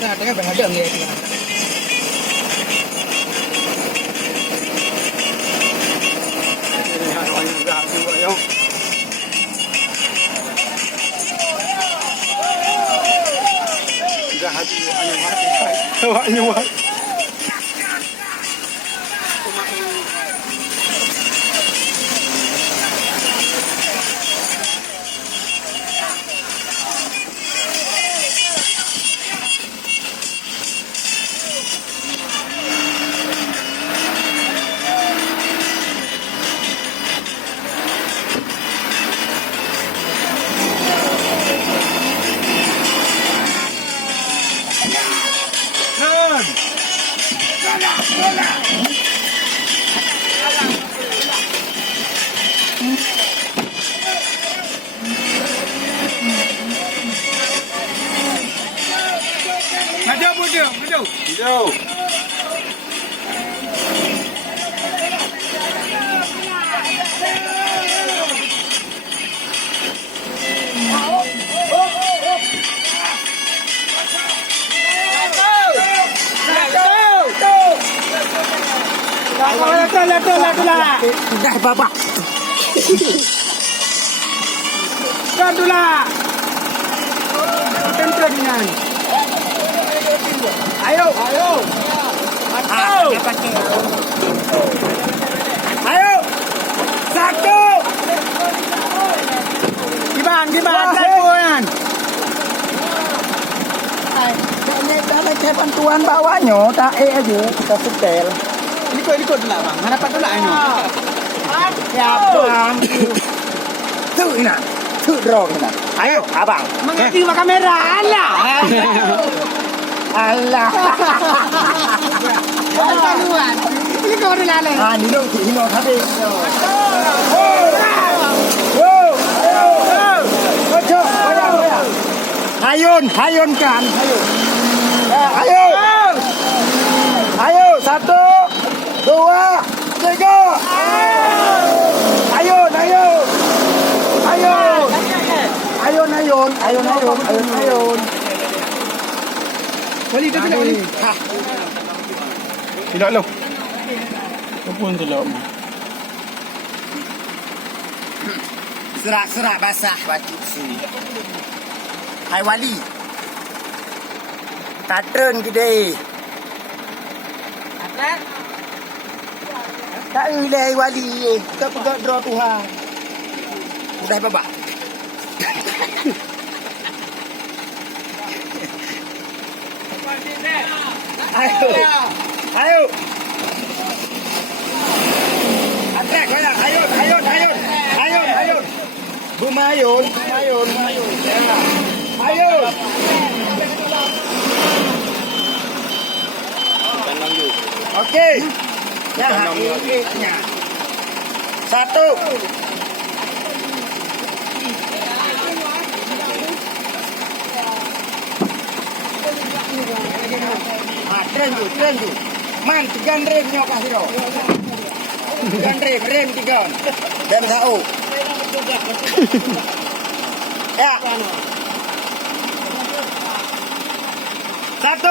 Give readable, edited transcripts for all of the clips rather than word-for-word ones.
tengah berhadap dia. Maju. Lah. Dah baba. Kan dula. Tentunya. Ayo. Ayo. Satu. Gimana kan? Ini dah bantuan bawahnya, tak aja kita setel. Ikut dulu bang. Mana dapat dulu ini? Ya bang. Tu ina. Tu drone ina. Ayo, abang. Mengerti sama kamera Allah. Allah. Bantuan. Ini kau dulu lah. Ah, ni lo tapi. Hayun kan. Ayo, 1, 2, 3. Ayun. Wali dah tidak wali. Tidak lo. Pun tidak. Serak basah baju sini. Hai wali. Tatren gede. Tak ilai wali kita pegang draw Tuhan. Udah baba. Ayo. Atrek banyak. Ayo. Bumayun. Ayo. Tanam yuk. Okey. Ya, ini. 1. Tren tu. Man, 3 rem nyo kasih ro. 3 rem 3. Dan tahu. Ya. 1.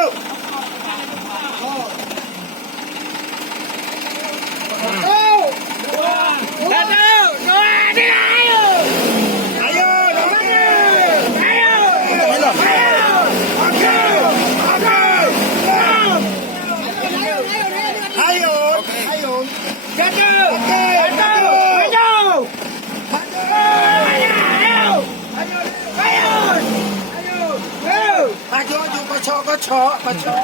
Có chó.